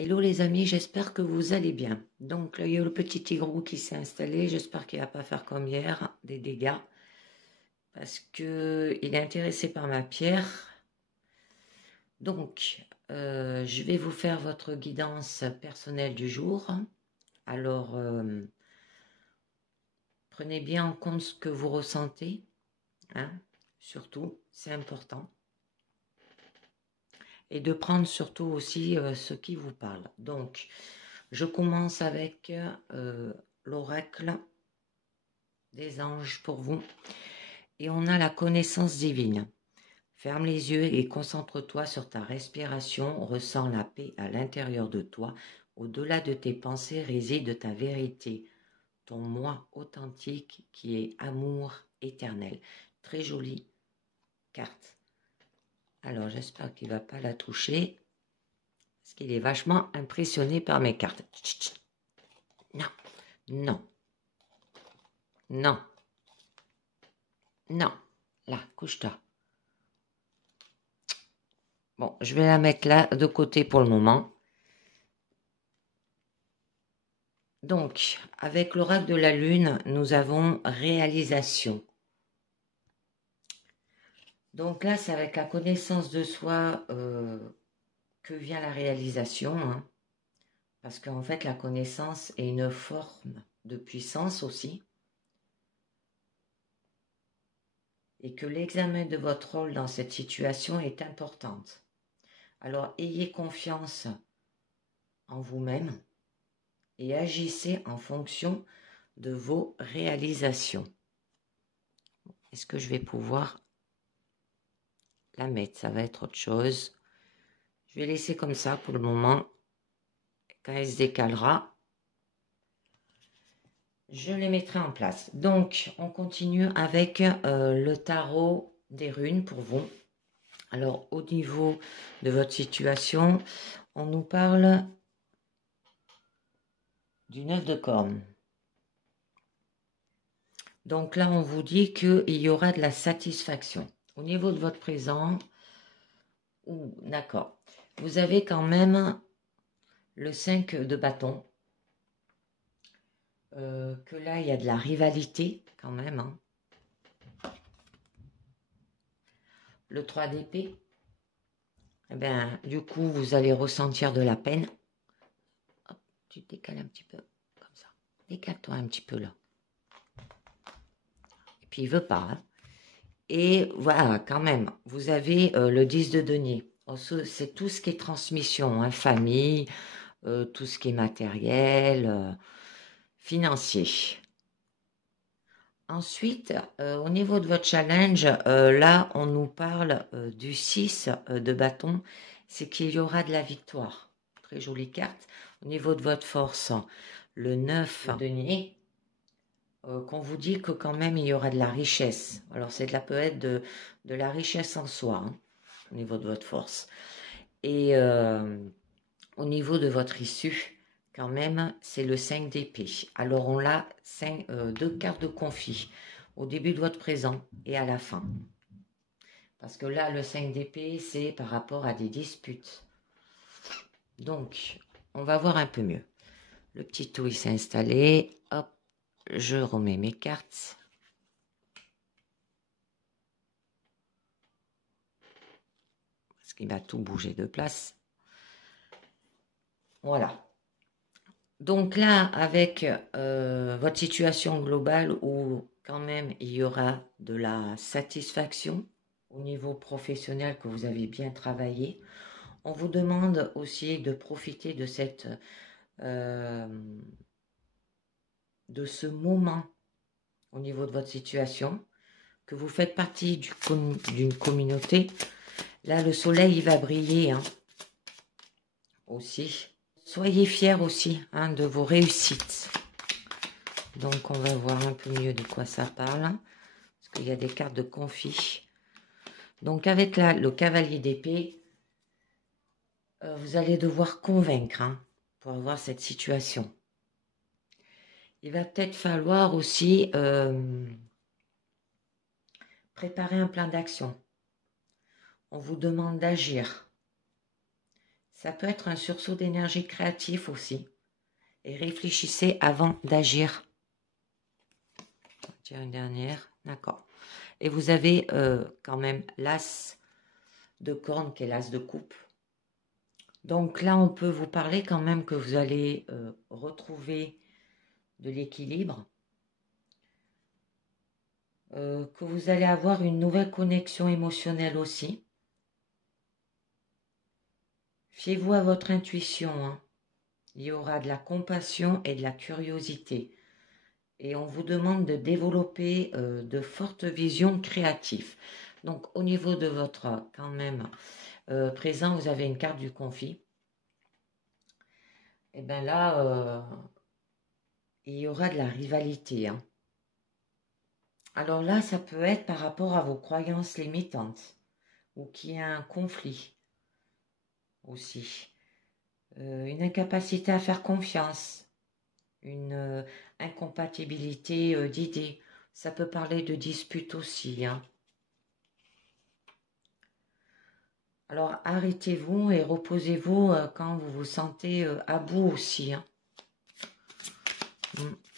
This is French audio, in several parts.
Hello les amis, j'espère que vous allez bien. Donc là, il y a le petit tigrou qui s'est installé. J'espère qu'il ne va pas faire comme hier, des dégâts. Parce qu'il est intéressé par ma pierre. Donc, je vais vous faire votre guidance personnelle du jour. Alors, prenez bien en compte ce que vous ressentez. Hein, surtout, c'est important. Et de prendre surtout aussi ce qui vous parle. Donc, je commence avec l'oracle des anges pour vous. Et on a la connaissance divine. Ferme les yeux et concentre-toi sur ta respiration. Ressens la paix à l'intérieur de toi. Au-delà de tes pensées réside ta vérité, ton moi authentique qui est amour éternel. Très jolie carte. Alors j'espère qu'il ne va pas la toucher. Parce qu'il est vachement impressionné par mes cartes. Non, non, non, non. Là, couche-toi. Bon, je vais la mettre là de côté pour le moment. Donc, avec l'oracle de la lune, nous avons réalisation. Donc là, c'est avec la connaissance de soi que vient la réalisation. Hein, parce qu'en fait, la connaissance est une forme de puissance aussi. Et que l'examen de votre rôle dans cette situation est importante. Alors, ayez confiance en vous-même et agissez en fonction de vos réalisations. Est-ce que je vais pouvoir la mettre? Ça va être autre chose. Je vais laisser comme ça pour le moment. Quand elle se décalera, je les mettrai en place. Donc, on continue avec le tarot des runes pour vous. Alors, au niveau de votre situation, on nous parle du 9 de corne. Donc là, on vous dit qu'il y aura de la satisfaction. Au niveau de votre présent, d'accord, vous avez quand même le 5 de bâton. Que là, il y a de la rivalité quand même. Hein. Le 3 d'épée. Eh bien, du coup, vous allez ressentir de la peine. Hop, tu te décales un petit peu, comme ça. Décale-toi un petit peu là. Et puis, il veut pas. Hein. Et voilà, quand même, vous avez le 10 de denier. C'est tout ce qui est transmission, hein, famille, tout ce qui est matériel, financier. Ensuite, au niveau de votre challenge, là, on nous parle du 6 de bâton, c'est qu'il y aura de la victoire. Très jolie carte. Au niveau de votre force, le 9 de denier, qu'on vous dit que quand même, il y aura de la richesse. Alors, ça peut être de la richesse en soi, hein, au niveau de votre force. Et au niveau de votre issue, quand même, c'est le 5 d'épée. Alors, on a 2 cartes de conflit au début de votre présent et à la fin. Parce que là, le 5 d'épée, c'est par rapport à des disputes. Donc, on va voir un peu mieux. Le petit tout, il s'est installé. Hop, je remets mes cartes. Parce qu'il va tout bouger de place. Voilà. Donc là, avec votre situation globale où quand même il y aura de la satisfaction au niveau professionnel que vous avez bien travaillé, on vous demande aussi de profiter de de ce moment au niveau de votre situation, que vous faites partie d'une communauté. Là, le soleil, il va briller hein, aussi. Soyez fiers aussi hein, de vos réussites. Donc, on va voir un peu mieux de quoi ça parle. Parce qu'il y a des cartes de conflit. Donc, avec le cavalier d'épée, vous allez devoir convaincre hein, pour avoir cette situation. Il va peut-être falloir aussi préparer un plan d'action. On vous demande d'agir. Ça peut être un sursaut d'énergie créatif aussi. Et réfléchissez avant d'agir. Tiens, une dernière. D'accord. Et vous avez quand même l'as de corne qui est l'as de coupe. Donc là, on peut vous parler quand même que vous allez retrouver de l'équilibre. Que vous allez avoir une nouvelle connexion émotionnelle aussi. Fiez-vous à votre intuition. Hein. Il y aura de la compassion et de la curiosité. Et on vous demande de développer de fortes visions créatives. Donc au niveau de votre, quand même, présent, vous avez une carte du conflit. Et bien là, il y aura de la rivalité. Hein. Alors là, ça peut être par rapport à vos croyances limitantes ou qu'il y a un conflit aussi. Une incapacité à faire confiance, une incompatibilité d'idées. Ça peut parler de disputes aussi. Hein. Alors arrêtez-vous et reposez-vous quand vous vous sentez à bout aussi. Hein.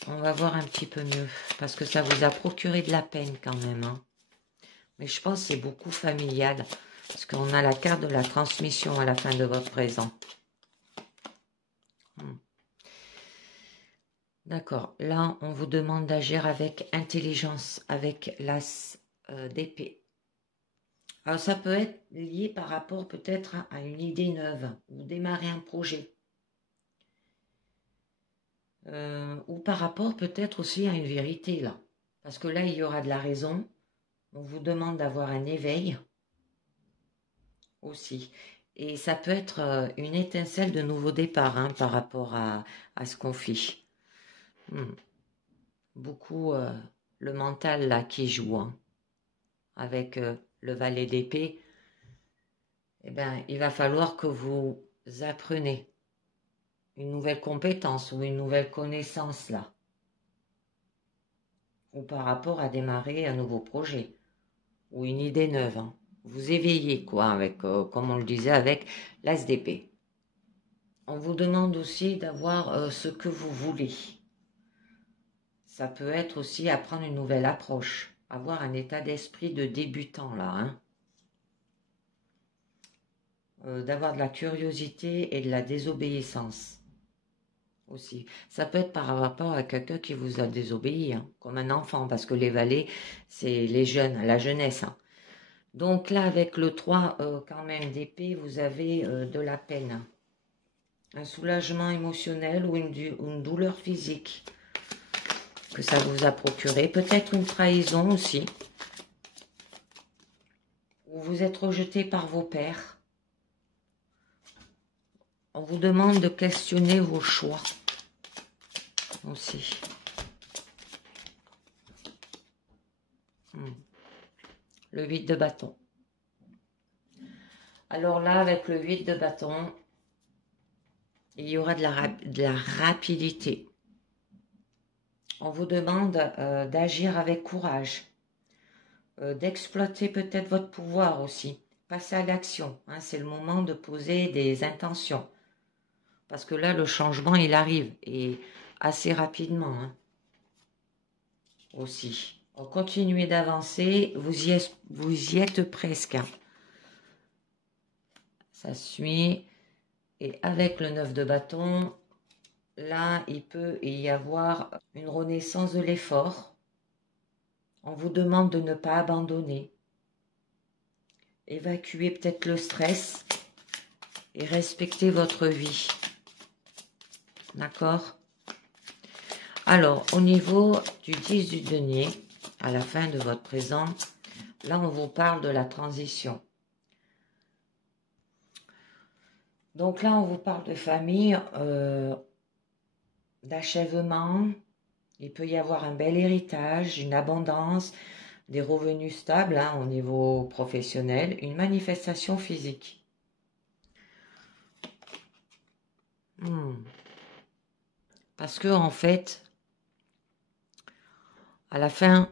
On va voir un petit peu mieux parce que ça vous a procuré de la peine quand même. Hein. Mais je pense que c'est beaucoup familial parce qu'on a la carte de la transmission à la fin de votre présent. D'accord. Là, on vous demande d'agir avec intelligence, avec l'as d'épée. Alors, ça peut être lié par rapport peut-être à une idée neuve ou démarrer un projet. Ou par rapport peut-être aussi à une vérité, là. Parce que là, il y aura de la raison. On vous demande d'avoir un éveil aussi. Et ça peut être une étincelle de nouveau départ hein, par rapport à ce qu'on fait. Beaucoup le mental là qui joue hein, avec le valet d'épée. Eh bien, il va falloir que vous appreniez une nouvelle compétence ou une nouvelle connaissance là. Ou par rapport à démarrer un nouveau projet ou une idée neuve. Hein. Vous éveillez quoi avec, comme on le disait, avec l'as d'épée. On vous demande aussi d'avoir ce que vous voulez. Ça peut être aussi apprendre une nouvelle approche, avoir un état d'esprit de débutant là. Hein. D'avoir de la curiosité et de la désobéissance aussi. Ça peut être par rapport à quelqu'un qui vous a désobéi, hein, comme un enfant, parce que les valets, c'est les jeunes, la jeunesse. Hein. Donc là, avec le 3 quand même d'épée, vous avez de la peine. Un soulagement émotionnel ou une douleur physique que ça vous a procuré. Peut-être une trahison aussi. Ou vous êtes rejeté par vos pairs. On vous demande de questionner vos choix aussi. Le 8 de bâton. Alors là, avec le 8 de bâton, il y aura de la rapidité. On vous demande d'agir avec courage, d'exploiter peut-être votre pouvoir aussi. Passer à l'action, hein, c'est le moment de poser des intentions. Parce que là, le changement, il arrive, et assez rapidement. Hein, aussi. Continuez d'avancer, vous y êtes presque. Hein. Ça suit. Et avec le 9 de bâton, là, il peut y avoir une renaissance de l'effort. On vous demande de ne pas abandonner. Évacuez peut-être le stress et respectez votre vie. D'accord? Alors, au niveau du 10 du denier, à la fin de votre présent, là, on vous parle de la transition. Donc là, on vous parle de famille, d'achèvement. Il peut y avoir un bel héritage, une abondance, des revenus stables hein, au niveau professionnel, une manifestation physique. Parce que en fait, à la fin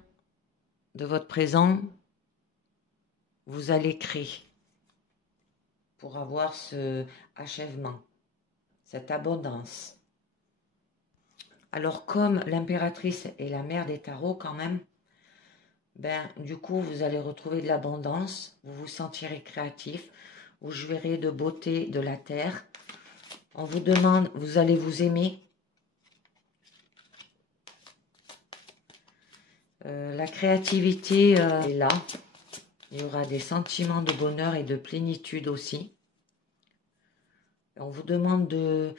de votre présent, vous allez créer. pour avoir ce achèvement, cette abondance. Alors comme l'impératrice est la mère des tarots quand même, ben, du coup vous allez retrouver de l'abondance, vous vous sentirez créatif, vous jouirez de beauté de la terre. On vous demande, vous allez vous aimer. La créativité est là. Il y aura des sentiments de bonheur et de plénitude aussi. On vous demande de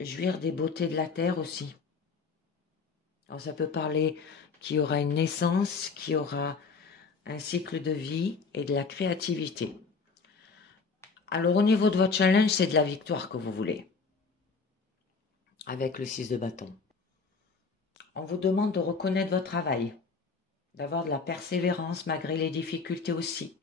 jouir des beautés de la terre aussi. Alors ça peut parler qu'il y aura une naissance, qu'il y aura un cycle de vie et de la créativité. Alors au niveau de votre challenge, c'est de la victoire que vous voulez. Avec le 6 de bâton. On vous demande de reconnaître votre travail, d'avoir de la persévérance malgré les difficultés aussi.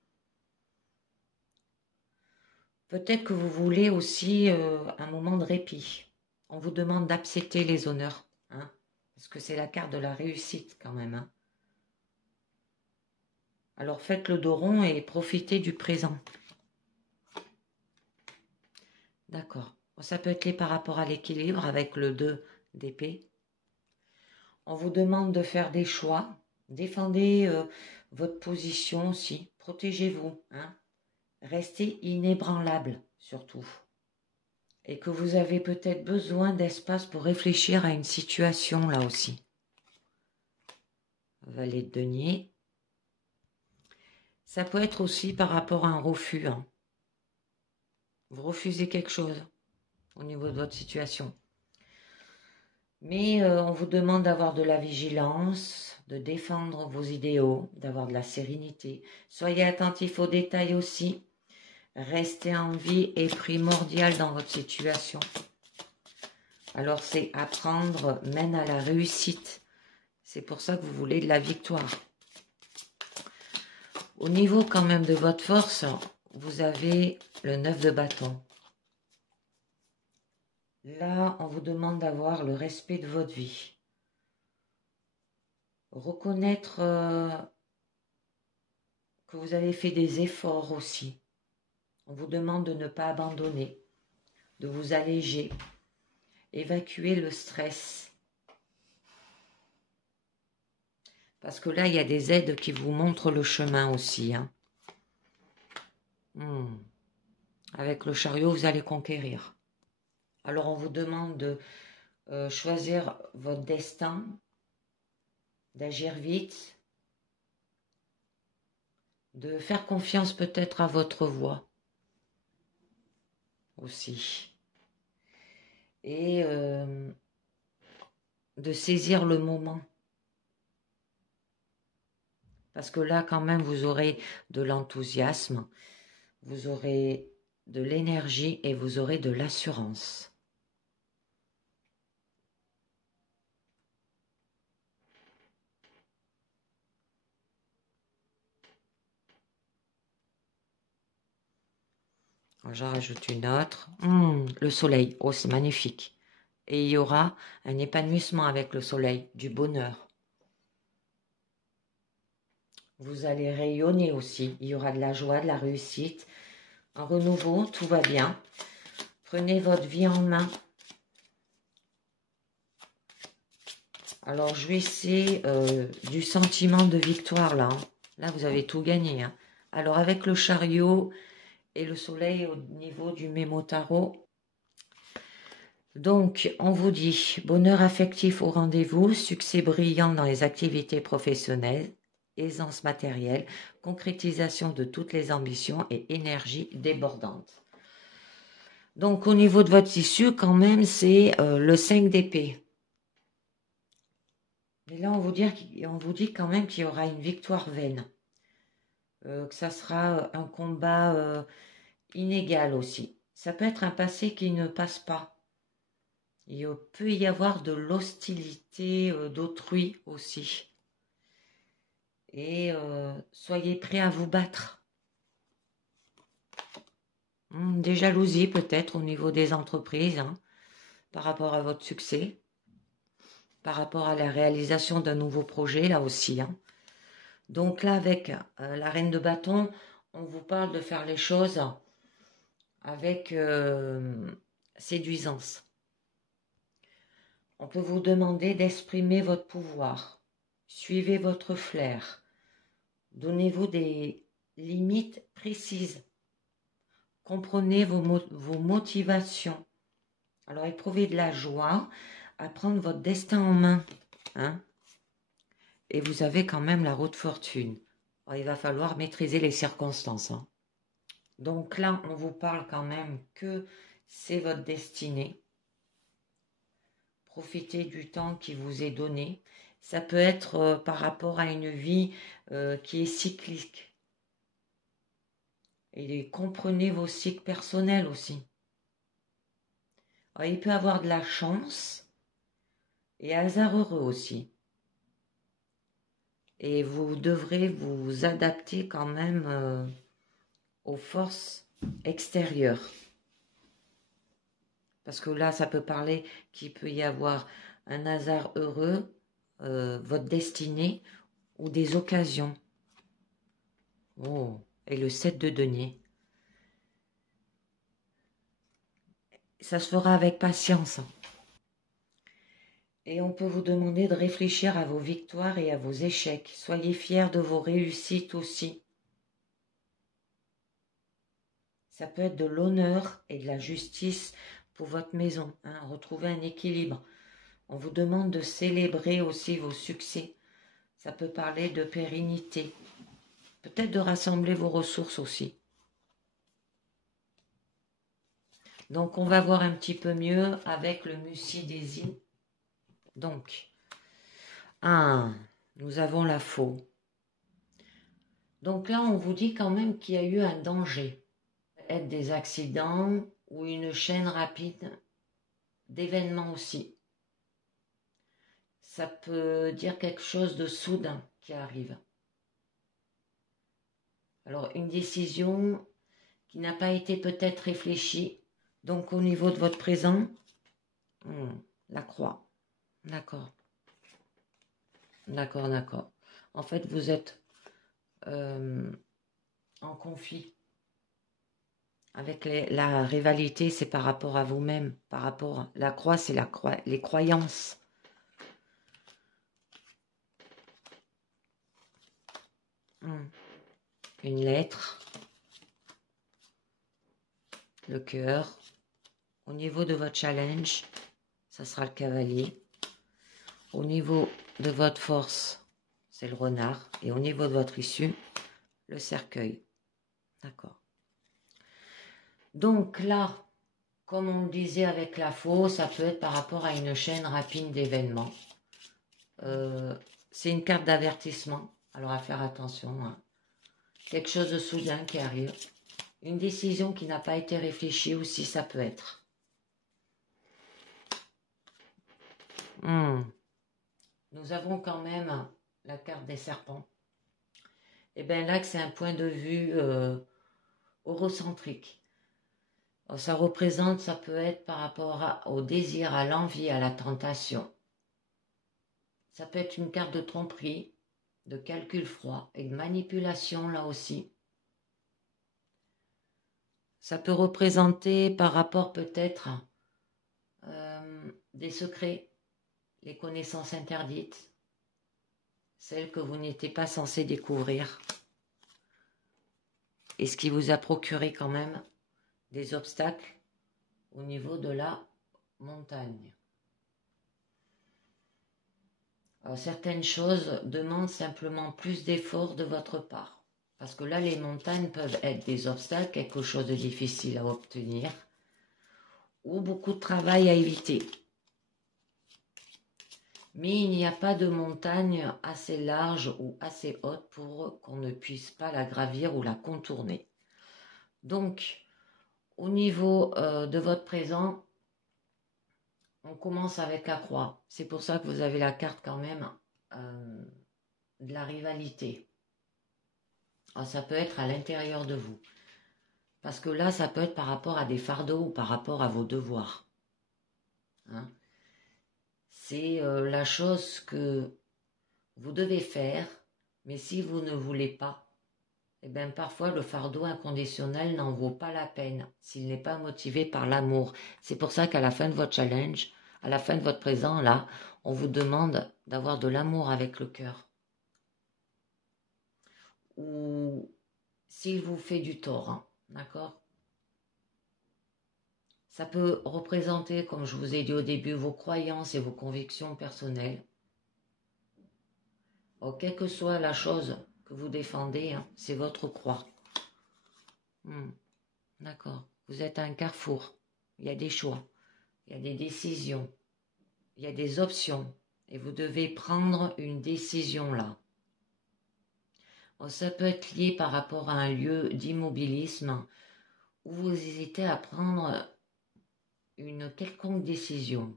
Peut-être que vous voulez aussi un moment de répit. On vous demande d'accepter les honneurs, hein, parce que c'est la carte de la réussite quand même. Hein. Alors faites le dos rond et profitez du présent. D'accord. Ça peut être par rapport à l'équilibre avec le 2 d'épée. On vous demande de faire des choix. Défendez votre position aussi. Protégez-vous. Hein. Restez inébranlable surtout. Et que vous avez peut-être besoin d'espace pour réfléchir à une situation là aussi. Valet de denier. Ça peut être aussi par rapport à un refus. Hein. Vous refusez quelque chose au niveau de votre situation. Mais on vous demande d'avoir de la vigilance, de défendre vos idéaux, d'avoir de la sérénité. Soyez attentifs aux détails aussi. Rester en vie est primordial dans votre situation. Alors c'est apprendre mène à la réussite. C'est pour ça que vous voulez de la victoire. Au niveau quand même de votre force, vous avez le 9 de bâton. Là, on vous demande d'avoir le respect de votre vie. Reconnaître que vous avez fait des efforts aussi. On vous demande de ne pas abandonner, de vous alléger, évacuer le stress. Parce que là, il y a des aides qui vous montrent le chemin aussi. Hein. Avec le chariot, vous allez conquérir. Alors, on vous demande de choisir votre destin, d'agir vite, de faire confiance peut-être à votre voix aussi. Et de saisir le moment. Parce que là, quand même, vous aurez de l'enthousiasme, vous aurez de l'énergie et vous aurez de l'assurance. J'en rajoute une autre. Le soleil. Oh, c'est magnifique. Et il y aura un épanouissement avec le soleil, du bonheur. Vous allez rayonner aussi. Il y aura de la joie, de la réussite. Un renouveau, tout va bien. Prenez votre vie en main. Alors, jouissez du sentiment de victoire là. Hein. Là, vous avez tout gagné. Hein. Alors, avec le chariot et le soleil au niveau du Mémo Tarot. Donc, on vous dit bonheur affectif au rendez-vous, succès brillant dans les activités professionnelles, aisance matérielle, concrétisation de toutes les ambitions et énergie débordante. Donc, au niveau de votre issue, quand même, c'est le 5 d'épée. Et là, on vous dit quand même qu'il y aura une victoire vaine. Que ça sera un combat inégal aussi. Ça peut être un passé qui ne passe pas. Il peut y avoir de l'hostilité d'autrui aussi. Et soyez prêts à vous battre. Des jalousies peut-être au niveau des entreprises, hein, par rapport à votre succès, par rapport à la réalisation d'un nouveau projet, là aussi. Hein. Donc là, avec la reine de bâton, on vous parle de faire les choses avec séduisance. On peut vous demander d'exprimer votre pouvoir. Suivez votre flair. Donnez-vous des limites précises. Comprenez vos motivations. Alors, éprouvez de la joie à prendre votre destin en main. Hein? Et vous avez quand même la roue de fortune. Alors, il va falloir maîtriser les circonstances. Hein. Donc là, on vous parle quand même que c'est votre destinée. Profitez du temps qui vous est donné. Ça peut être par rapport à une vie qui est cyclique. Et comprenez vos cycles personnels aussi. Alors, il peut avoir de la chance et hasard heureux aussi. Et vous devrez vous adapter quand même aux forces extérieures. Parce que là, ça peut parler qu'il peut y avoir un hasard heureux, votre destinée ou des occasions. Oh, et le 7 de denier. Ça se fera avec patience. Et on peut vous demander de réfléchir à vos victoires et à vos échecs. Soyez fiers de vos réussites aussi. Ça peut être de l'honneur et de la justice pour votre maison. Hein, retrouver un équilibre. On vous demande de célébrer aussi vos succès. Ça peut parler de pérennité. Peut-être de rassembler vos ressources aussi. Donc, on va voir un petit peu mieux avec le Musidesi. Donc, nous avons la faux. Donc là, on vous dit quand même qu'il y a eu un danger. Être des accidents ou une chaîne rapide d'événements aussi. Ça peut dire quelque chose de soudain qui arrive. Alors, une décision qui n'a pas été peut-être réfléchie. Donc, au niveau de votre présent, la croix. D'accord. D'accord, d'accord. En fait, vous êtes en conflit. Avec la rivalité, c'est par rapport à vous-même. Par rapport à la croix, c'est les croyances. Une lettre. Le cœur. Au niveau de votre challenge, ça sera le cavalier. Au niveau de votre force, c'est le renard. Et au niveau de votre issue, le cercueil. D'accord. Donc là, comme on le disait avec la faux, ça peut être par rapport à une chaîne rapide d'événements. C'est une carte d'avertissement. Alors à faire attention. Hein. Quelque chose de soudain qui arrive. Une décision qui n'a pas été réfléchie aussi, ça peut être. Nous avons quand même la carte des serpents. Et bien là, c'est un point de vue eurocentrique. Alors, ça représente, ça peut être par rapport au désir, à l'envie, à la tentation. Ça peut être une carte de tromperie, de calcul froid et de manipulation là aussi. Ça peut représenter par rapport peut-être des secrets, les connaissances interdites, celles que vous n'étiez pas censé découvrir, et ce qui vous a procuré quand même des obstacles au niveau de la montagne. Alors, certaines choses demandent simplement plus d'efforts de votre part. Parce que là, les montagnes peuvent être des obstacles, quelque chose de difficile à obtenir, ou beaucoup de travail à éviter. Mais il n'y a pas de montagne assez large ou assez haute pour qu'on ne puisse pas la gravir ou la contourner. Donc, au niveau de votre présent, on commence avec la croix. C'est pour ça que vous avez la carte quand même de la rivalité. Alors, ça peut être à l'intérieur de vous. Parce que là, ça peut être par rapport à des fardeaux ou par rapport à vos devoirs. Hein? C'est la chose que vous devez faire, mais si vous ne voulez pas, Eh bien, parfois, le fardeau inconditionnel n'en vaut pas la peine s'il n'est pas motivé par l'amour. C'est pour ça qu'à la fin de votre challenge, à la fin de votre présent, là, on vous demande d'avoir de l'amour avec le cœur. Ou s'il vous fait du tort, hein, d'accord? Ça peut représenter, comme je vous ai dit au début, vos croyances et vos convictions personnelles. Oh, quelle que soit la chose que vous défendez, hein, c'est votre croix. D'accord. Vous êtes à un carrefour. Il y a des choix, il y a des décisions, il y a des options. Et vous devez prendre une décision là. Oh, ça peut être lié par rapport à un lieu d'immobilisme où vous hésitez à prendre une quelconque décision.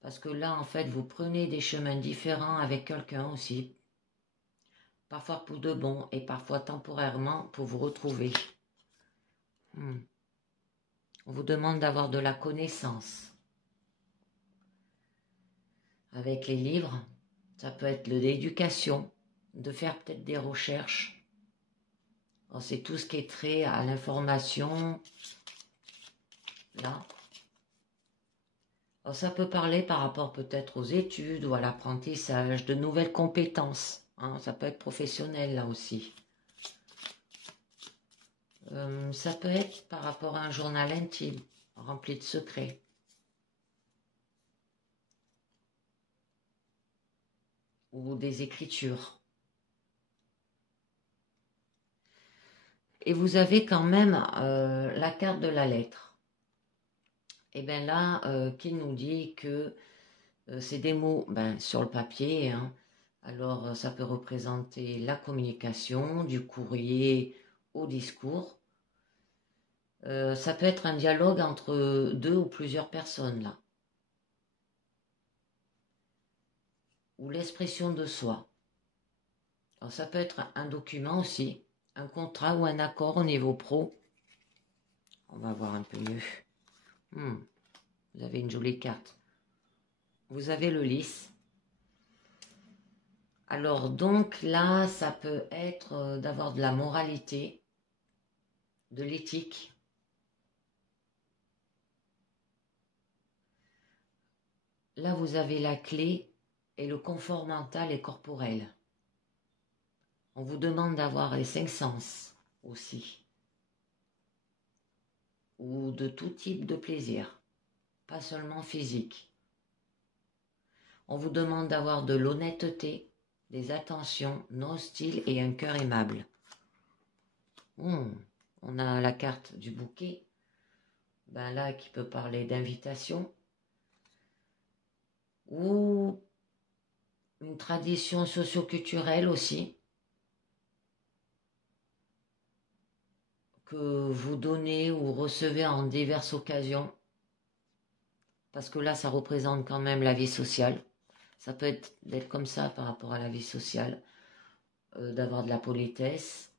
Parce que là, en fait, vous prenez des chemins différents avec quelqu'un aussi. Parfois pour de bon et parfois temporairement pour vous retrouver. On vous demande d'avoir de la connaissance. Avec les livres, ça peut être de l'éducation, de faire peut-être des recherches. C'est tout ce qui est trait à l'information. Là. Ça peut parler par rapport peut-être aux études ou à l'apprentissage, de nouvelles compétences. Ça peut être professionnel là aussi. Ça peut être par rapport à un journal intime, rempli de secrets. Ou des écritures. Et vous avez quand même la carte de la lettre. Et bien là, qui nous dit que c'est des mots sur le papier. Hein. Alors, ça peut représenter la communication, du courrier au discours. Ça peut être un dialogue entre deux ou plusieurs personnes, là. Ou l'expression de soi. Alors, ça peut être un document aussi, un contrat ou un accord au niveau pro. On va voir un peu mieux. Vous avez une jolie carte. Vous avez le lys. Alors donc là, ça peut être d'avoir de la moralité, de l'éthique. Là, vous avez la clé et le confort mental et corporel. On vous demande d'avoir les 5 sens aussi. Ou de tout type de plaisir, pas seulement physique. On vous demande d'avoir de l'honnêteté, des attentions non hostiles et un cœur aimable. On a la carte du bouquet, là qui peut parler d'invitation. Ou une tradition socio-culturelle aussi, que vous donnez ou recevez en diverses occasions, parce que là, ça représente quand même la vie sociale. Ça peut être d'être comme ça par rapport à la vie sociale, d'avoir de la politesse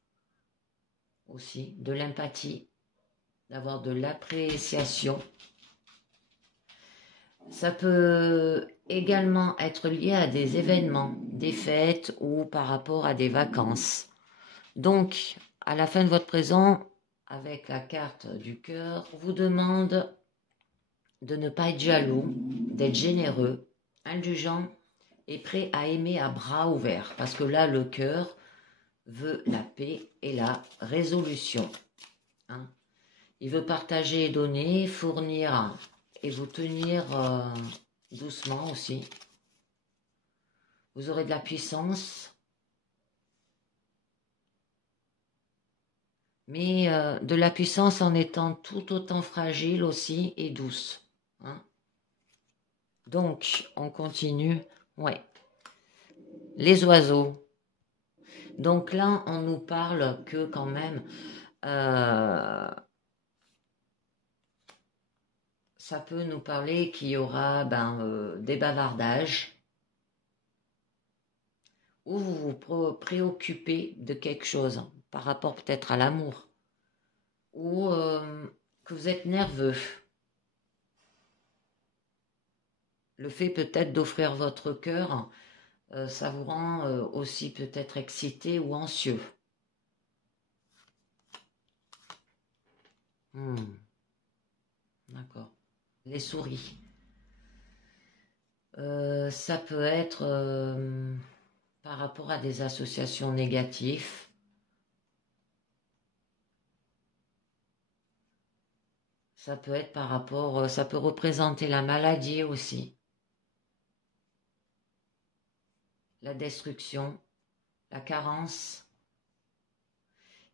aussi, de l'empathie, d'avoir de l'appréciation. Ça peut également être lié à des événements, des fêtes ou par rapport à des vacances. Donc, à la fin de votre présent, avec la carte du cœur, on vous demande de ne pas être jaloux, d'être généreux, indulgent et prêt à aimer à bras ouverts. Parce que là, le cœur veut la paix et la résolution. Il veut partager et donner, fournir et vous tenir doucement aussi. Vous aurez de la puissance, mais de la puissance en étant tout autant fragile aussi et douce. Donc, on continue. Ouais. Les oiseaux. Donc là, on nous parle que quand même, ça peut nous parler qu'il y aura des bavardages, ou vous vous préoccupez de quelque chose par rapport peut-être à l'amour, ou que vous êtes nerveux. Le fait peut-être d'offrir votre cœur Ça vous rend aussi peut-être excité ou anxieux. D'accord. Les souris. Ça peut être par rapport à des associations négatives. Ça peut être par rapport, ça peut représenter la maladie aussi, la destruction, la carence.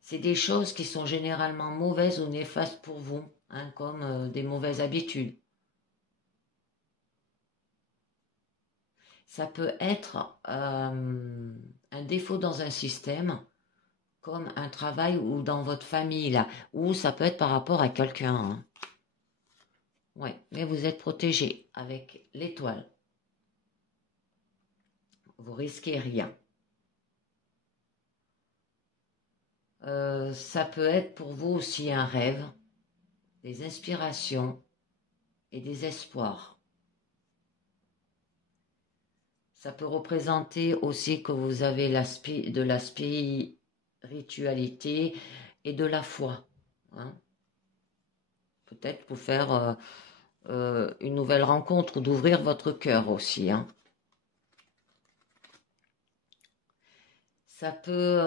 C'est des choses qui sont généralement mauvaises ou néfastes pour vous, hein, comme des mauvaises habitudes. Ça peut être un défaut dans un système, comme un travail ou dans votre famille, là, ou ça peut être par rapport à quelqu'un. Hein. Ouais, mais vous êtes protégé avec l'étoile. Vous risquez rien. Ça peut être pour vous aussi un rêve, des inspirations et des espoirs. Ça peut représenter aussi que vous avez de la spiritualité et de la foi. Hein. Peut-être pour faire une nouvelle rencontre ou d'ouvrir votre cœur aussi. Hein. Ça peut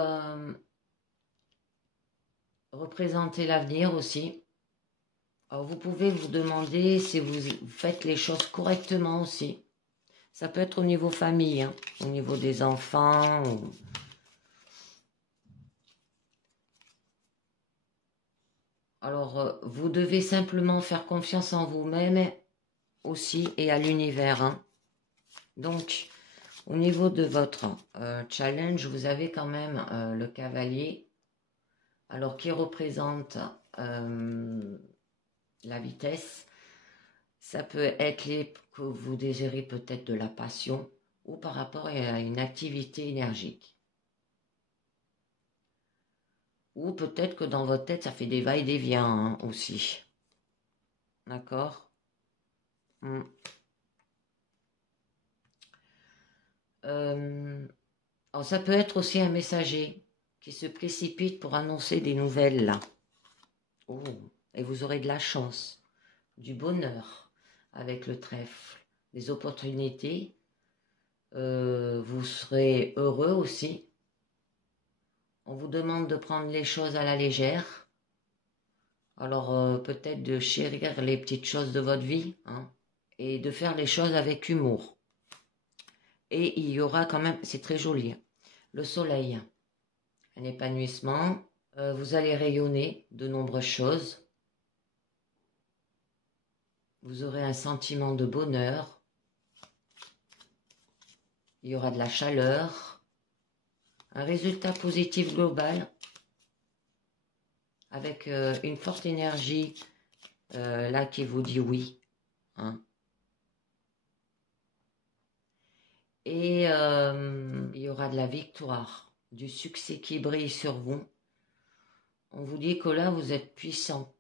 représenter l'avenir aussi. Alors vous pouvez vous demander si vous faites les choses correctement aussi. Ça peut être au niveau famille, hein, au niveau des enfants. Alors, vous devez simplement faire confiance en vous-même aussi et à l'univers. Hein. Donc, au niveau de votre challenge, vous avez quand même le cavalier, alors qui représente la vitesse. Ça peut être que vous désirez peut-être de la passion ou par rapport à une activité énergique. Ou peut-être que dans votre tête, ça fait des va-et-vient hein, aussi. D'accord alors ça peut être aussi un messager qui se précipite pour annoncer des nouvelles là. Oh, et vous aurez de la chance, du bonheur avec le trèfle, des opportunités. Vous serez heureux aussi. On vous demande de prendre les choses à la légère. Alors peut-être de chérir les petites choses de votre vie hein, et de faire les choses avec humour. Et il y aura quand même, c'est très joli, le soleil, un épanouissement. Vous allez rayonner de nombreuses choses. Vous aurez un sentiment de bonheur. Il y aura de la chaleur. Un résultat positif global avec une forte énergie là qui vous dit oui. Hein. Et il y aura de la victoire, du succès qui brille sur vous. On vous dit que là, vous êtes puissant,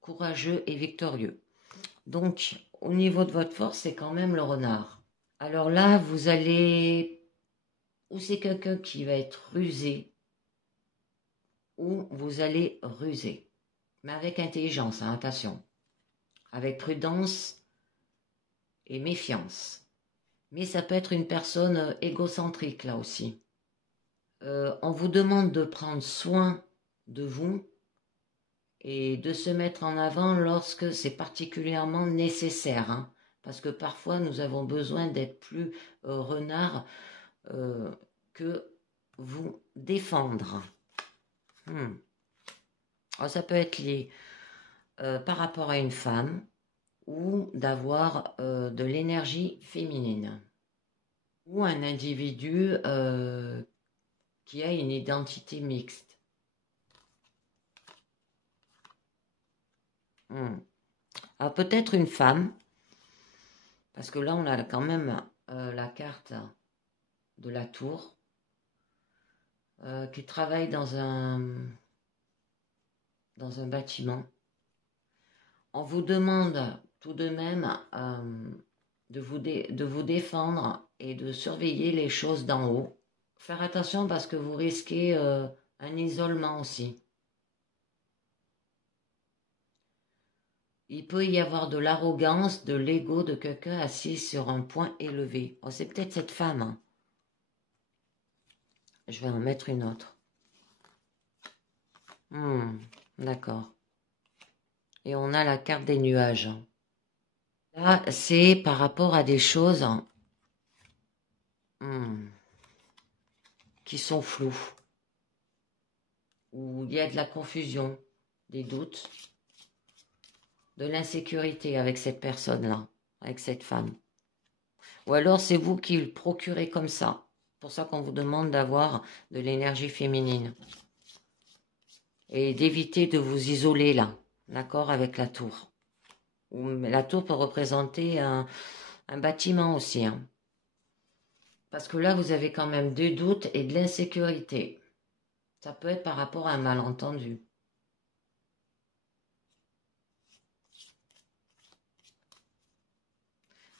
courageux et victorieux. Donc, au niveau de votre force, c'est quand même le renard. Alors là, vous allez... Ou c'est quelqu'un qui va être rusé, ou vous allez ruser. Mais avec intelligence, hein, attention. Avec prudence et méfiance. Mais ça peut être une personne égocentrique, là aussi. On vous demande de prendre soin de vous et de se mettre en avant lorsque c'est particulièrement nécessaire. Hein, parce que parfois, nous avons besoin d'être plus renard que vous défendre. Alors, ça peut être lié par rapport à une femme ou d'avoir de l'énergie féminine ou un individu qui a une identité mixte. Alors peut-être une femme, parce que là on a quand même la carte de la tour qui travaille dans un bâtiment. On vous demande tout de même de vous défendre et de surveiller les choses d'en haut. Faire attention parce que vous risquez un isolement aussi. Il peut y avoir de l'arrogance, de l'ego de quelqu'un assis sur un point élevé. Oh, c'est peut-être cette femme. Hein. Je vais en mettre une autre. D'accord. Et on a la carte des nuages. Là, c'est par rapport à des choses qui sont floues. Où il y a de la confusion, des doutes, de l'insécurité avec cette personne-là, avec cette femme. Ou alors c'est vous qui le procurez comme ça. C'est pour ça qu'on vous demande d'avoir de l'énergie féminine. Et d'éviter de vous isoler là, d'accord, avec la tour. La tour peut représenter un bâtiment aussi. Hein. Parce que là, vous avez quand même des doutes et de l'insécurité. Ça peut être par rapport à un malentendu.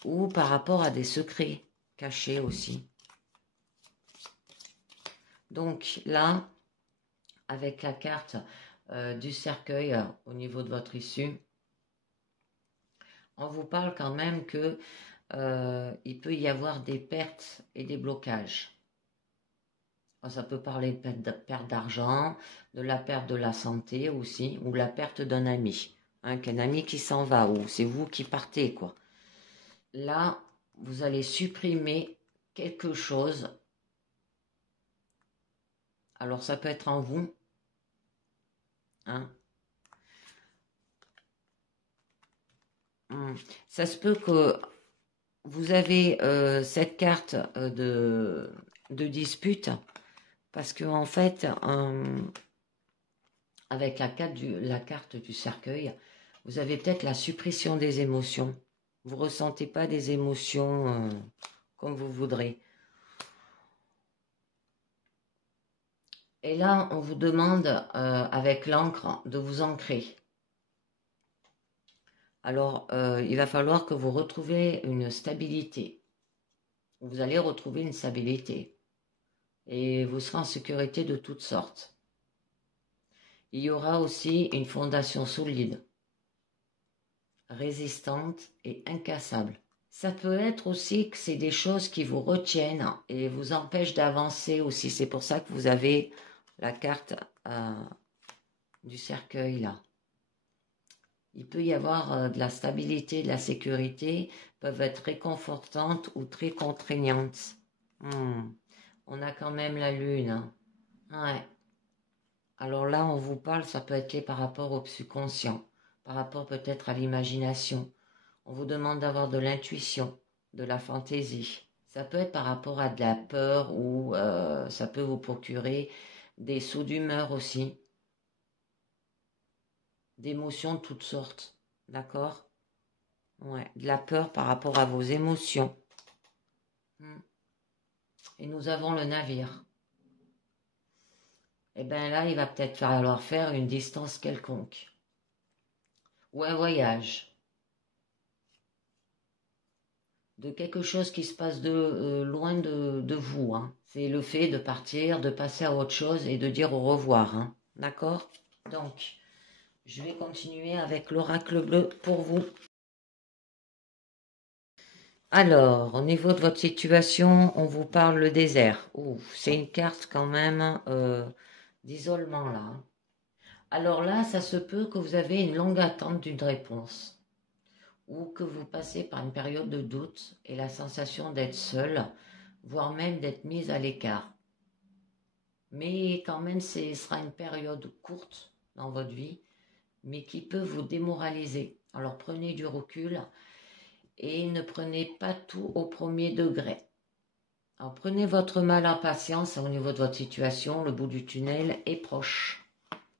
Ou par rapport à des secrets cachés aussi. Donc là, avec la carte du cercueil au niveau de votre issue, on vous parle quand même que il peut y avoir des pertes et des blocages. Ça peut parler de perte d'argent, de la perte de la santé aussi, ou la perte d'un ami. Hein, qu'un ami qui s'en va, ou c'est vous qui partez, quoi. Là, vous allez supprimer quelque chose. Alors, ça peut être en vous. Hein. Ça se peut que vous avez cette carte de dispute, parce que en fait, avec la carte du cercueil, vous avez peut-être la suppression des émotions. Vous ne ressentez pas des émotions comme vous voudrez. Et là, on vous demande, avec l'encre, de vous ancrer. Alors, il va falloir que vous retrouviez une stabilité. Vous allez retrouver une stabilité. Et vous serez en sécurité de toutes sortes. Il y aura aussi une fondation solide, résistante et incassable. Ça peut être aussi que c'est des choses qui vous retiennent et vous empêchent d'avancer aussi. C'est pour ça que vous avez la carte du cercueil là. Il peut y avoir de la stabilité, de la sécurité, peuvent être réconfortantes ou très contraignantes. On a quand même la lune. Hein. Ouais. Alors là, on vous parle, ça peut être par rapport au subconscient, par rapport peut-être à l'imagination. On vous demande d'avoir de l'intuition, de la fantaisie. Ça peut être par rapport à de la peur ou ça peut vous procurer des sauts d'humeur aussi, d'émotions de toutes sortes. D'accord? Ouais, de la peur par rapport à vos émotions. Et nous avons le navire. Et bien là, il va peut-être falloir faire une distance quelconque. Ou un voyage. De quelque chose qui se passe loin de vous. Hein. C'est le fait de partir, de passer à autre chose et de dire au revoir. Hein. D'accord? Donc, je vais continuer avec l'oracle bleu pour vous. Alors, au niveau de votre situation, on vous parle le désert. C'est une carte quand même d'isolement là. Alors là, ça se peut que vous avez une longue attente d'une réponse ou que vous passez par une période de doute et la sensation d'être seul, voire même d'être mise à l'écart. Mais quand même, ce sera une période courte dans votre vie, mais qui peut vous démoraliser. Alors prenez du recul et ne prenez pas tout au premier degré. Alors prenez votre mal en patience au niveau de votre situation, le bout du tunnel est proche.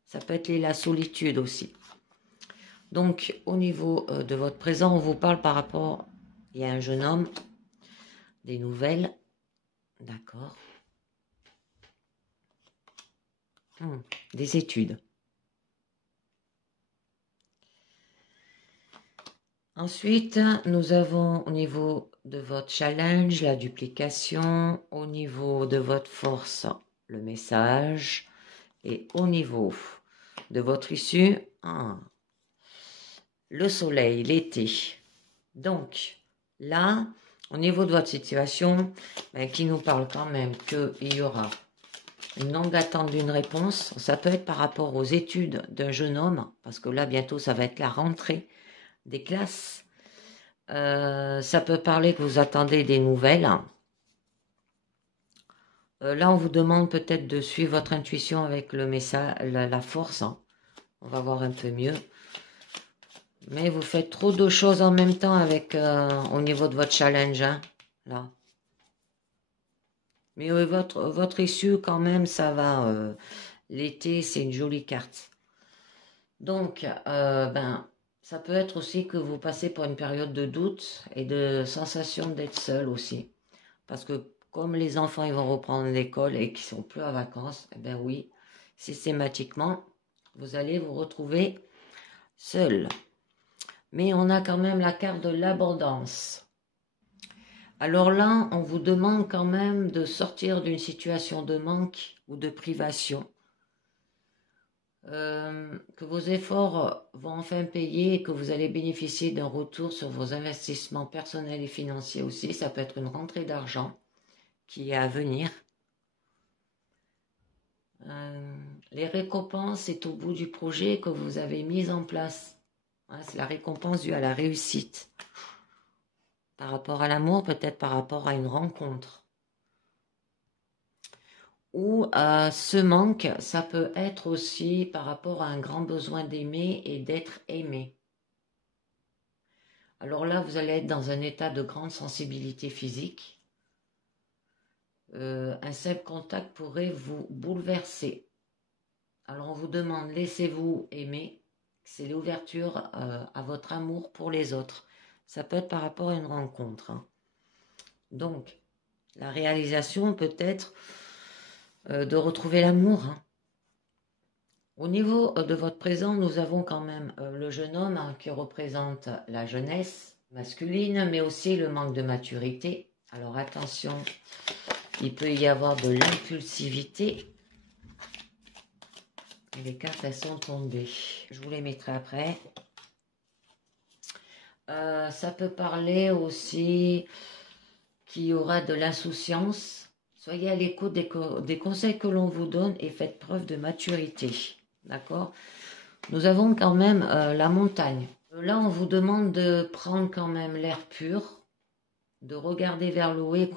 Ça peut être la solitude aussi. Donc au niveau de votre présent, on vous parle par rapport, il y a un jeune homme, des nouvelles, d'accord, des études. Ensuite, nous avons au niveau de votre challenge, la duplication, au niveau de votre force, le message, et au niveau de votre issue, le soleil, l'été. Donc, là, au niveau de votre situation, qui nous parle quand même qu'il y aura une longue attente d'une réponse. Ça peut être par rapport aux études d'un jeune homme, parce que là, bientôt, ça va être la rentrée des classes. Ça peut parler que vous attendez des nouvelles. Là, on vous demande peut-être de suivre votre intuition avec le message, la force. On va voir un peu mieux. Mais vous faites trop de choses en même temps avec au niveau de votre challenge. Là. Mais votre issue, quand même, ça va. L'été, c'est une jolie carte. Donc, ça peut être aussi que vous passez par une période de doute et de sensation d'être seul aussi. Parce que comme les enfants ils vont reprendre l'école et qu'ils sont plus en vacances, eh bien oui, systématiquement, vous allez vous retrouver seul. Mais on a quand même la carte de l'abondance. Alors là, on vous demande quand même de sortir d'une situation de manque ou de privation. Que vos efforts vont enfin payer et que vous allez bénéficier d'un retour sur vos investissements personnels et financiers aussi. Ça peut être une rentrée d'argent qui est à venir. Les récompenses, c'est au bout du projet que vous avez mis en place. C'est la récompense due à la réussite. Par rapport à l'amour, peut-être par rapport à une rencontre. Ou ce manque, ça peut être aussi par rapport à un grand besoin d'aimer et d'être aimé. Alors là, vous allez être dans un état de grande sensibilité physique. Un simple contact pourrait vous bouleverser. Alors on vous demande, laissez-vous aimer. C'est l'ouverture à votre amour pour les autres. Ça peut être par rapport à une rencontre. Donc, la réalisation peut être de retrouver l'amour. Au niveau de votre présent, nous avons quand même le jeune homme qui représente la jeunesse masculine, mais aussi le manque de maturité. Alors attention, il peut y avoir de l'impulsivité. Et les cartes, elles sont tombées. Je vous les mettrai après. Ça peut parler aussi qu'il y aura de l'insouciance. Soyez à l'écoute des conseils que l'on vous donne et faites preuve de maturité. D'accord? Nous avons quand même la montagne. Là, on vous demande de prendre quand même l'air pur, de regarder vers le haut et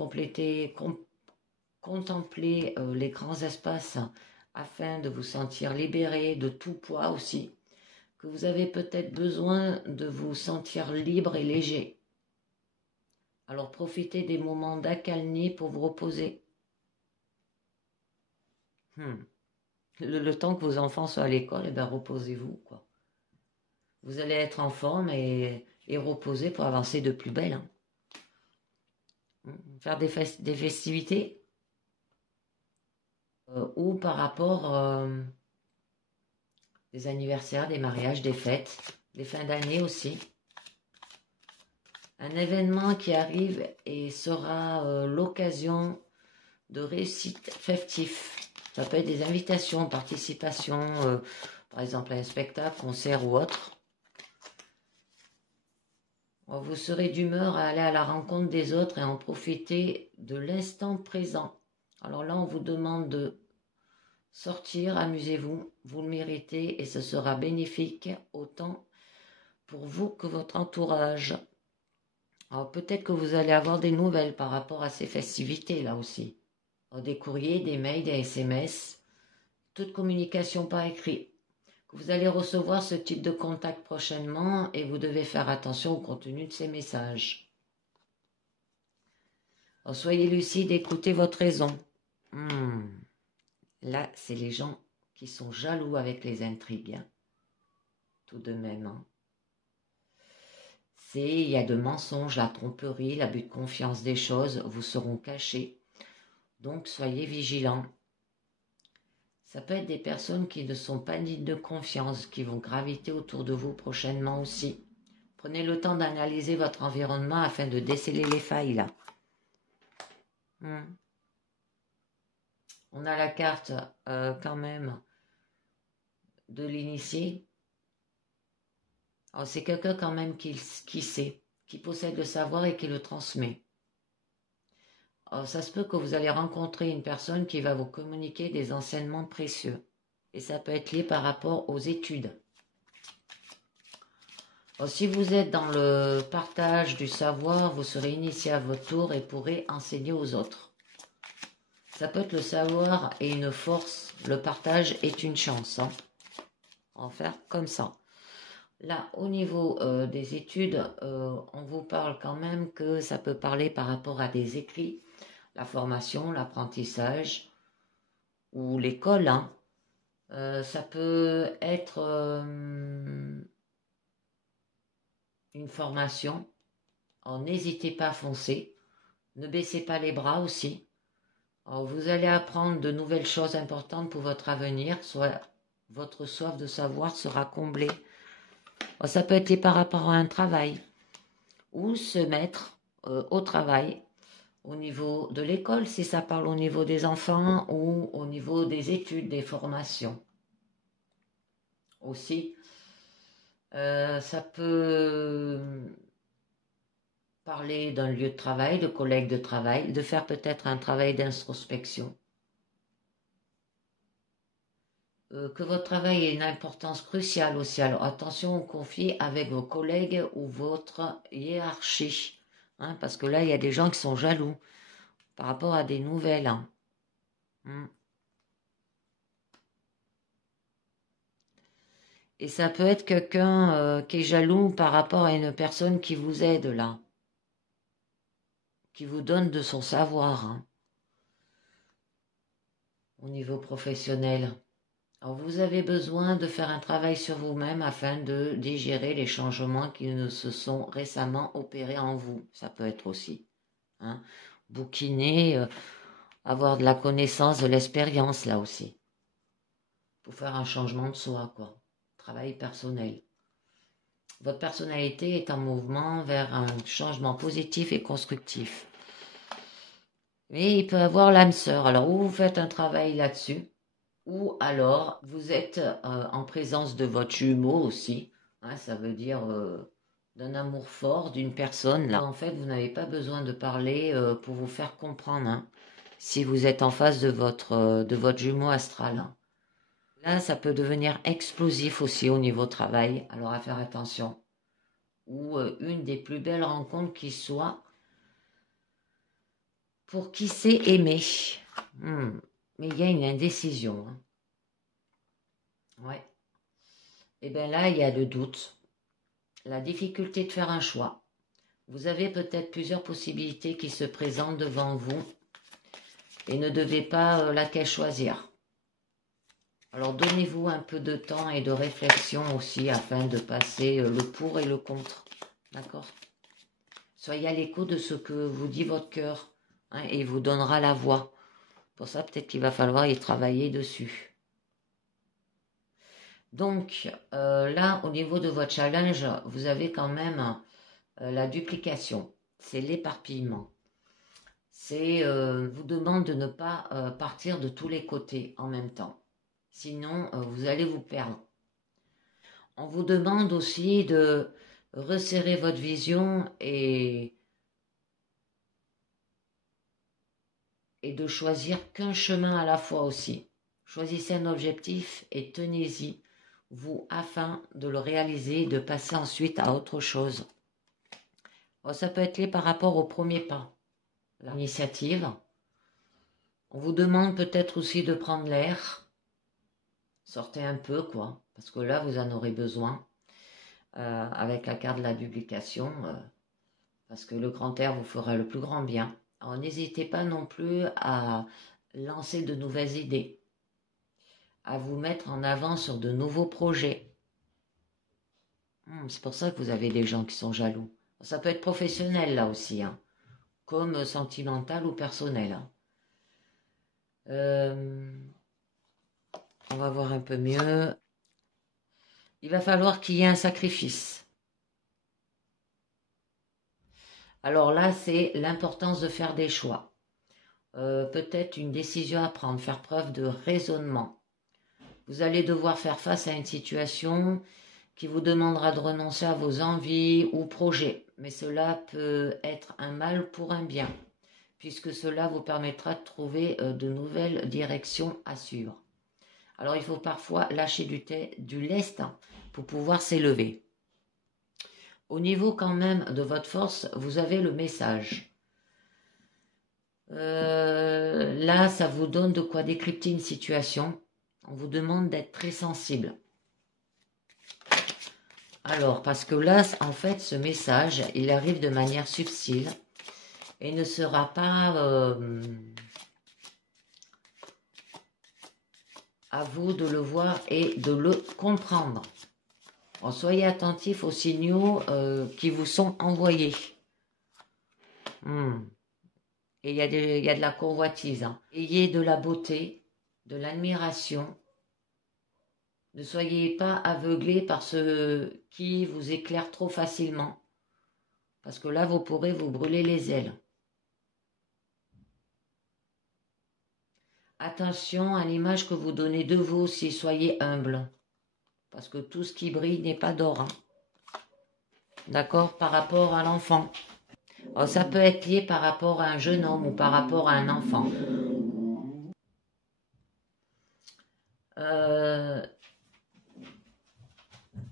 contempler les grands espaces afin de vous sentir libéré de tout poids aussi, que vous avez peut-être besoin de vous sentir libre et léger. Alors profitez des moments d'accalmie pour vous reposer. Le temps que vos enfants soient à l'école, eh bien reposez-vous, quoi. Vous allez être en forme et reposer pour avancer de plus belle. Faire des festivités ou par rapport des anniversaires, des mariages, des fêtes, des fins d'année aussi. Un événement qui arrive et sera l'occasion de réussite festif. Ça peut être des invitations, participation, par exemple à un spectacle, concert ou autre. Vous serez d'humeur à aller à la rencontre des autres et en profiter de l'instant présent. Alors là, on vous demande de sortir, amusez-vous, vous le méritez et ce sera bénéfique autant pour vous que votre entourage. Alors peut-être que vous allez avoir des nouvelles par rapport à ces festivités là aussi. Des courriers, des mails, des SMS, toute communication par écrit. Vous allez recevoir ce type de contact prochainement et vous devez faire attention au contenu de ces messages. Alors, soyez lucide, écoutez votre raison. Là, c'est les gens qui sont jaloux avec les intrigues. Tout de même. Il y a de mensonges, la tromperie, l'abus de confiance des choses vous seront cachés. Donc, soyez vigilants. Ça peut être des personnes qui ne sont pas dignes de confiance, qui vont graviter autour de vous prochainement aussi. Prenez le temps d'analyser votre environnement afin de déceler les failles là. On a la carte quand même de l'initié. C'est quelqu'un quand même qui sait, qui possède le savoir et qui le transmet. Ça se peut que vous allez rencontrer une personne qui va vous communiquer des enseignements précieux. Et ça peut être lié par rapport aux études. Si vous êtes dans le partage du savoir, vous serez initié à votre tour et pourrez enseigner aux autres. Ça peut être le savoir et une force. Le partage est une chance. On va faire comme ça. Là, au niveau des études, on vous parle quand même que ça peut parler par rapport à des écrits, la formation, l'apprentissage ou l'école. Ça peut être une formation. N'hésitez pas à foncer. Ne baissez pas les bras aussi. Vous allez apprendre de nouvelles choses importantes pour votre avenir. Soit votre soif de savoir sera comblée. Ça peut être par rapport à un travail ou se mettre au travail au niveau de l'école, si ça parle au niveau des enfants ou au niveau des études, des formations. Aussi, ça peut parler d'un lieu de travail, de collègues de travail, de faire peut-être un travail d'introspection. Que votre travail ait une importance cruciale aussi. Alors attention au conflit avec vos collègues ou votre hiérarchie. Parce que là, il y a des gens qui sont jaloux par rapport à des nouvelles. Et ça peut être quelqu'un qui est jaloux par rapport à une personne qui vous aide là. Qui vous donne de son savoir. Au niveau professionnel. Alors vous avez besoin de faire un travail sur vous-même afin de digérer les changements qui se sont récemment opérés en vous. Ça peut être aussi. Bouquiner, avoir de la connaissance, de l'expérience là aussi. Pour faire un changement de soi, quoi. Travail personnel. Votre personnalité est en mouvement vers un changement positif et constructif. Mais il peut avoir l'âme sœur. Alors, ou vous faites un travail là-dessus, ou alors vous êtes en présence de votre jumeau aussi. Ça veut dire d'un amour fort d'une personne. Là, en fait, vous n'avez pas besoin de parler pour vous faire comprendre. Si vous êtes en face de votre jumeau astral. Là, ça peut devenir explosif aussi au niveau travail. Alors, à faire attention. Ou une des plus belles rencontres qui soit pour qui sait aimer. Mais il y a une indécision. Ouais. Et bien là, il y a le doute, la difficulté de faire un choix. Vous avez peut-être plusieurs possibilités qui se présentent devant vous et ne devez pas laquelle choisir. Alors donnez-vous un peu de temps et de réflexion aussi afin de passer le pour et le contre. D'accord ? Soyez à l'écoute de ce que vous dit votre cœur et il vous donnera la voix. Pour ça, peut-être qu'il va falloir y travailler dessus. Donc, là, au niveau de votre challenge, vous avez quand même la duplication. C'est l'éparpillement. C'est vous demande de ne pas partir de tous les côtés en même temps. Sinon, vous allez vous perdre. On vous demande aussi de resserrer votre vision et de choisir qu'un chemin à la fois aussi. Choisissez un objectif et tenez-y, vous, afin de le réaliser et de passer ensuite à autre chose. Ça peut être lié par rapport au premier pas, l'initiative. On vous demande peut-être aussi de prendre l'air. Sortez un peu, quoi, parce que là, vous en aurez besoin. Avec la carte de la duplication, parce que le grand air vous fera le plus grand bien. Alors n'hésitez pas non plus à lancer de nouvelles idées, à vous mettre en avant sur de nouveaux projets. C'est pour ça que vous avez des gens qui sont jaloux. Ça peut être professionnel là aussi, comme sentimental ou personnel. On va voir un peu mieux. Il va falloir qu'il y ait un sacrifice. Alors là, c'est l'importance de faire des choix. Peut-être une décision à prendre, faire preuve de raisonnement. Vous allez devoir faire face à une situation qui vous demandera de renoncer à vos envies ou projets. Mais cela peut être un mal pour un bien, puisque cela vous permettra de trouver de nouvelles directions à suivre. Alors il faut parfois lâcher du lest pour pouvoir s'élever. Au niveau quand même de votre force, vous avez le message. Là, ça vous donne de quoi décrypter une situation. On vous demande d'être très sensible. Alors, parce que là, en fait, ce message, il arrive de manière subtile et ne sera pas à vous de le voir et de le comprendre. Alors, soyez attentifs aux signaux qui vous sont envoyés. Et il y a de la convoitise. Hein. Ayez de la beauté, de l'admiration. Ne soyez pas aveuglés par ce qui vous éclaire trop facilement. Parce que là, vous pourrez vous brûler les ailes. Attention à l'image que vous donnez de vous aussi, soyez humble. Parce que tout ce qui brille n'est pas d'or. Hein. D'accord? Par rapport à l'enfant. Alors, ça peut être lié par rapport à un jeune homme ou par rapport à un enfant.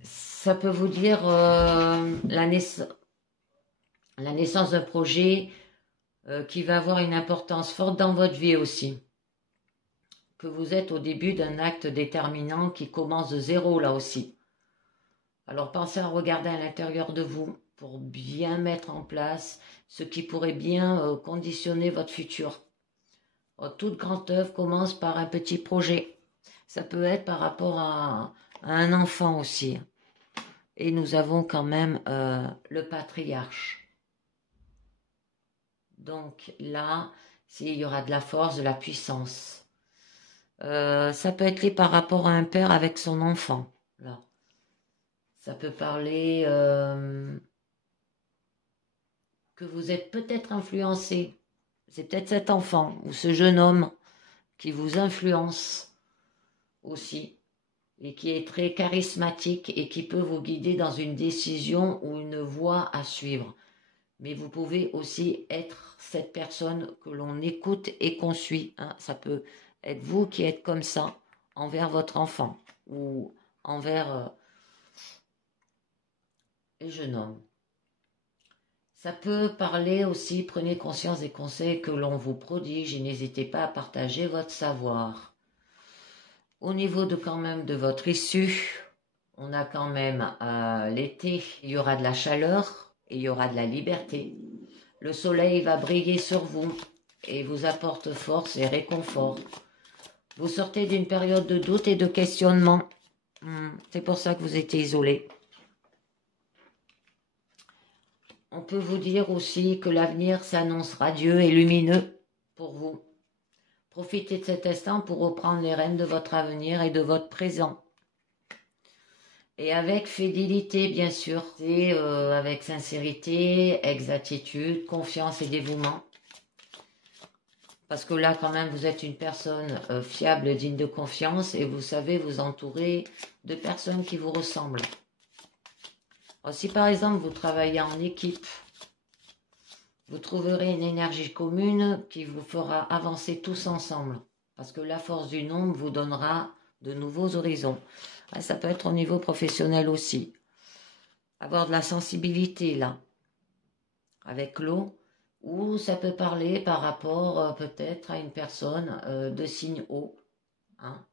Ça peut vous dire la naissance d'un projet qui va avoir une importance forte dans votre vie aussi. Que vous êtes au début d'un acte déterminant qui commence de zéro là aussi. Alors pensez à regarder à l'intérieur de vous pour bien mettre en place ce qui pourrait bien conditionner votre futur. Toute grande œuvre commence par un petit projet. Ça peut être par rapport à un enfant aussi. Et nous avons quand même le patriarche. Donc là, il y aura de la force, de la puissance. Ça peut être lié par rapport à un père avec son enfant. Là. Ça peut parler que vous êtes peut-être influencé. C'est peut-être cet enfant ou ce jeune homme qui vous influence aussi et qui est très charismatique et qui peut vous guider dans une décision ou une voie à suivre. Mais vous pouvez aussi être cette personne que l'on écoute et qu'on suit. Hein. Ça peut être vous qui êtes comme ça envers votre enfant ou envers les jeunes hommes. Ça peut parler aussi, prenez conscience des conseils que l'on vous prodige et n'hésitez pas à partager votre savoir. Au niveau de quand même de votre issue, on a quand même l'été, il y aura de la chaleur et il y aura de la liberté. Le soleil va briller sur vous et vous apporte force et réconfort. Vous sortez d'une période de doute et de questionnement. C'est pour ça que vous étiez isolé. On peut vous dire aussi que l'avenir s'annonce radieux et lumineux pour vous. Profitez de cet instant pour reprendre les rênes de votre avenir et de votre présent. Et avec fidélité, bien sûr, et avec sincérité, exactitude, confiance et dévouement. Parce que là, quand même, vous êtes une personne fiable, digne de confiance et vous savez vous entourer de personnes qui vous ressemblent. Alors, si par exemple, vous travaillez en équipe, vous trouverez une énergie commune qui vous fera avancer tous ensemble. Parce que la force du nombre vous donnera de nouveaux horizons. Ça peut être au niveau professionnel aussi. Avoir de la sensibilité là, avec l'eau. Ou ça peut parler par rapport peut-être à une personne de signe eau. Hein.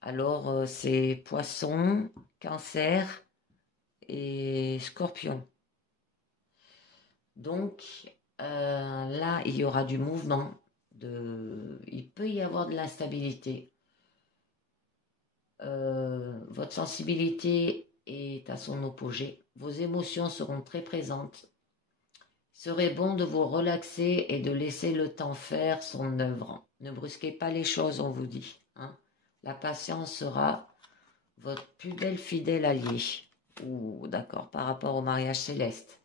Alors c'est poisson, cancer et scorpion. Donc là, il y aura du mouvement. Il peut y avoir de l'instabilité. Votre sensibilité est à son opposé. Vos émotions seront très présentes. Il serait bon de vous relaxer et de laisser le temps faire son œuvre. Ne brusquez pas les choses, on vous dit. Hein. La patience sera votre plus belle fidèle alliée. Ouh, d'accord, par rapport au mariage céleste.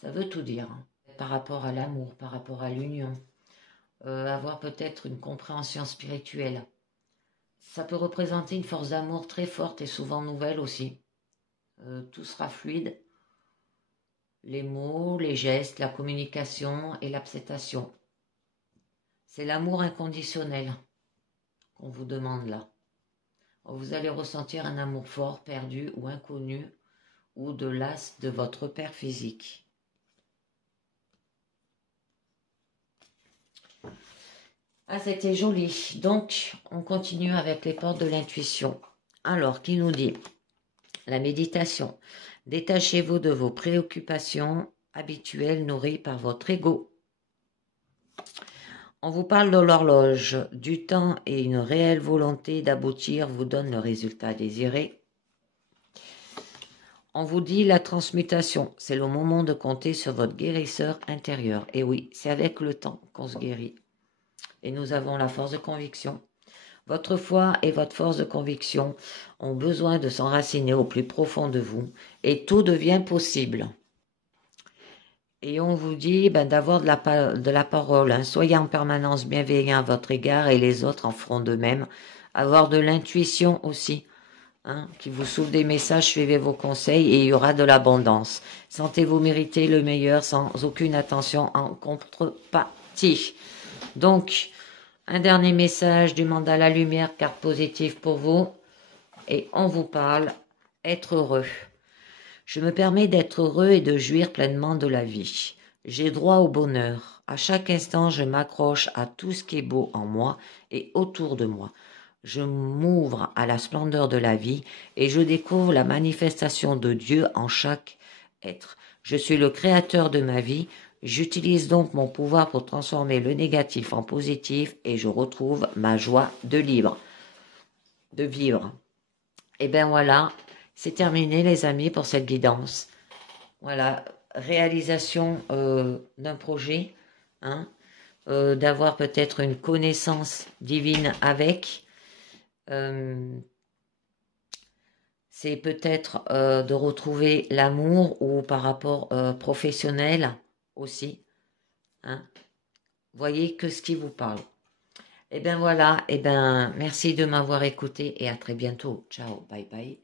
Ça veut tout dire, hein. Par rapport à l'amour, par rapport à l'union. Avoir peut-être une compréhension spirituelle. Ça peut représenter une force d'amour très forte et souvent nouvelle aussi. Tout sera fluide. Les mots, les gestes, la communication et l'acceptation. C'est l'amour inconditionnel qu'on vous demande là. Vous allez ressentir un amour fort, perdu ou inconnu, ou de l'as de votre père physique. Ah, c'était joli. Donc, on continue avec les portes de l'intuition. Alors, qui nous dit? La méditation. Détachez-vous de vos préoccupations habituelles nourries par votre ego. On vous parle de l'horloge. Du temps et une réelle volonté d'aboutir vous donnent le résultat désiré. On vous dit la transmutation. C'est le moment de compter sur votre guérisseur intérieur. Et oui, c'est avec le temps qu'on se guérit. Et nous avons la force de conviction. Votre foi et votre force de conviction ont besoin de s'enraciner au plus profond de vous et tout devient possible. Et on vous dit d'avoir de la parole. Hein. Soyez en permanence bienveillant à votre égard et les autres en feront de même. Avoir de l'intuition aussi. Hein, qui vous souffle des messages, suivez vos conseils et il y aura de l'abondance. Sentez-vous mériter le meilleur sans aucune attention en contrepartie. Donc, un dernier message du mandala lumière, carte positive pour vous. Et on vous parle, être heureux. Je me permets d'être heureux et de jouir pleinement de la vie. J'ai droit au bonheur. À chaque instant, je m'accroche à tout ce qui est beau en moi et autour de moi. Je m'ouvre à la splendeur de la vie et je découvre la manifestation de Dieu en chaque être. Je suis le créateur de ma vie. J'utilise donc mon pouvoir pour transformer le négatif en positif et je retrouve ma joie de vivre. Et bien voilà, c'est terminé les amis pour cette guidance. Voilà, réalisation d'un projet, hein, d'avoir peut-être une connaissance divine avec. C'est peut-être de retrouver l'amour ou par rapport professionnel aussi. Hein. Voyez que ce qui vous parle. Et bien voilà, et bien merci de m'avoir écouté et à très bientôt. Ciao, bye bye.